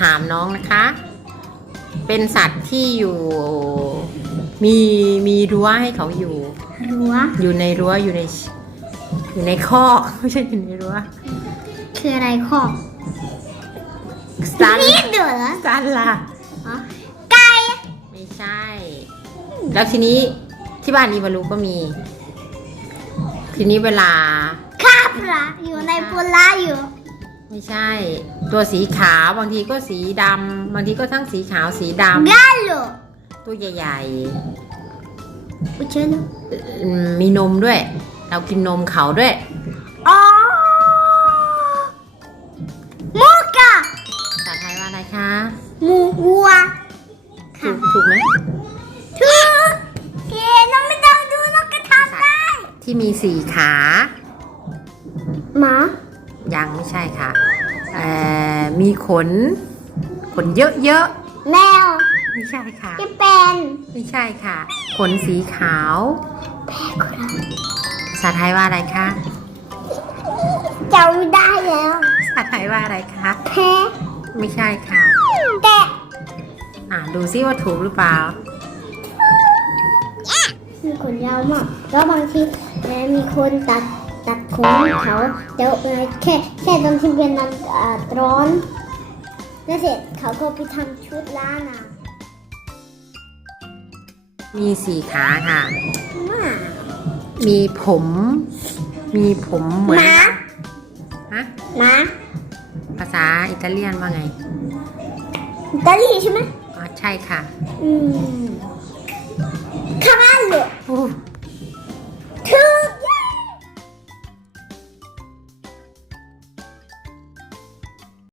ถามน้องนะคะ เป็นสัตว์ที่อยู่มีมีรั้วให้เขาอยู่ รั้ว อยู่ในรั้วอยู่ใน อยู่ในคอกไม่ใช่อยู่ในรั้ว คืออะไรขอบสันนี่เดือดสันล่ะไก่ไม่ใช่ แล้วทีนี้ที่บ้านอีวารุก็มี ทีนี้เวลาคาปลาอยู่ในปุระอยู่ ไม่ใช่ ตัวสีขาวบางทีก็สีดำบางทีก็ทั้งสีขาวสีดกาโลำตัวใหญ่อุชนๆอืมมีนมด้วย เรากินนมเขาด้วยอ๋อมูกะภาษาไทยว่าอะไรคะหมูวัวถูกถูกไหมถูกเย้น้องไม่ต้องดูน้องก็ทำได้ที่มีสี่ขาหมา ยังไม่ใช่ค่ะเอ่อมีขน ขนเยอะแมวๆ ไม่ใช่ค่ะ จะเป็นไม่ใช่ค่ะ ขนสีขาวแพะกระภาษาไทยว่าอะไรคะจำไม่ได้แล้ว ภาษาไทยว่าอะไรคะ แพะไม่ใช่ค่ะ แตะอ่าดูซิว่าถูกหรือเปล่า มีขนยาวมาก แล้วบางทีเอ่อมีคนตัด ตัดขนเขาเดี๋ยวเอ่อแค่แค่ตอนที่เป็นน้ำอ่าร้อน แล้วเสร็จเขาก็ไปทำชุดล้านอะมีสี่ขาค่ะหมามีผม มีผมเหมือนหมาฮะหมาภาษาอิตาเลียนว่าไง อิตาลีใช่ไหมอ๋อใช่ค่ะ อืมคาร์โลอู้